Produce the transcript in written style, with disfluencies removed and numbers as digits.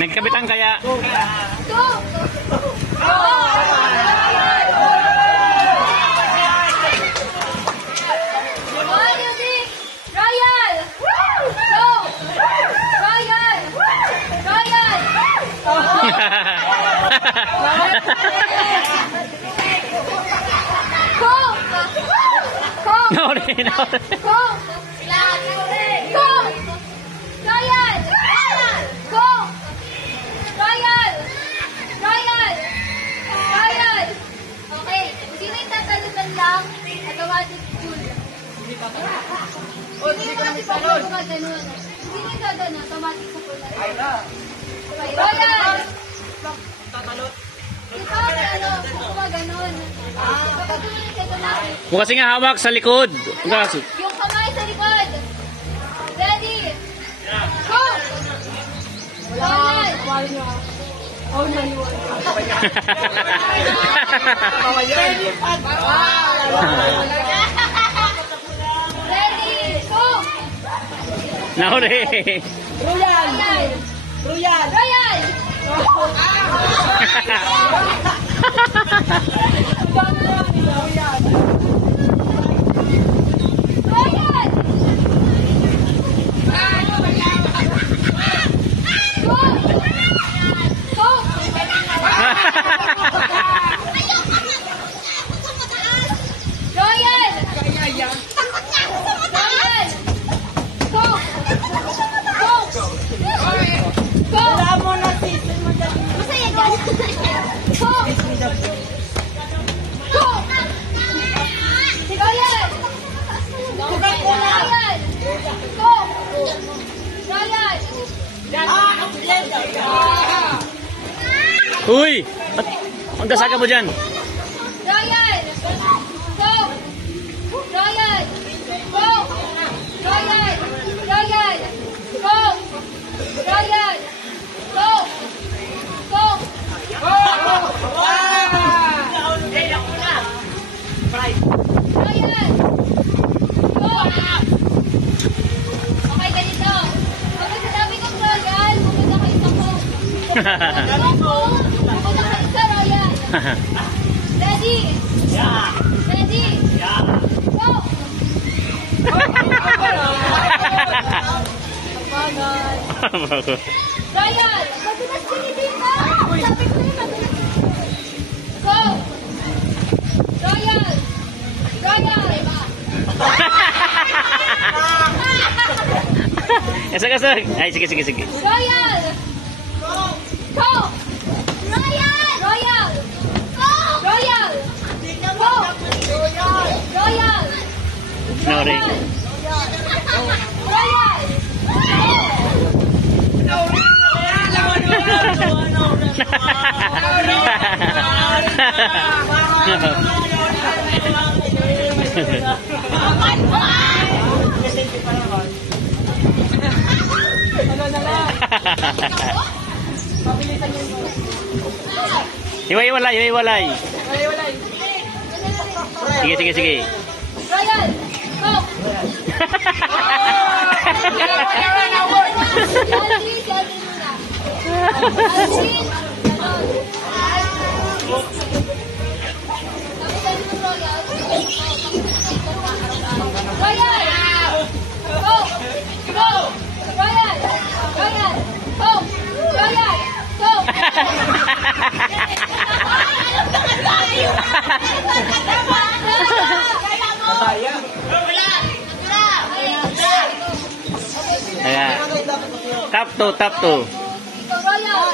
Nagkabitan kaya. No, Okay, sino yung tatalunan lang? Automatic full. Sino yung mga tipong gumaganon? Sino yung gaganon? Automatic sa full na rin. Royal! Tatalot. Ito may ano, gumaganon. Kapag gumanon ka natin. Mukha kasi nga hawak sa likod. Yung kamay sa likod. Ready? Go! Royal! Oh, naniwala. Ready, go! Nahuli. Royal! Royal! Royal! Uy! Ang dasaga mo dyan? Royal! Go! Royal! Go! Royal! Royal! Go! Royal! Go! Go! Royal! Go! Okay, ganito. Pag sinabi kong Royal, pumunta kayo sa ko. Pumunta kayo sa Royal. Ready? Yeah. Ready? Yeah. Go! Royal! Madulas kinitin ka! Sabi ko na madulas. Go! Royal! Royal! Kasag. Ay, sige. Royal! Go! Royal! Royal! Go! Royal! Go! Royal! Nori. Royal! Hiwalay. Sige. Royal! Go! Ayan. Tap to. Royal!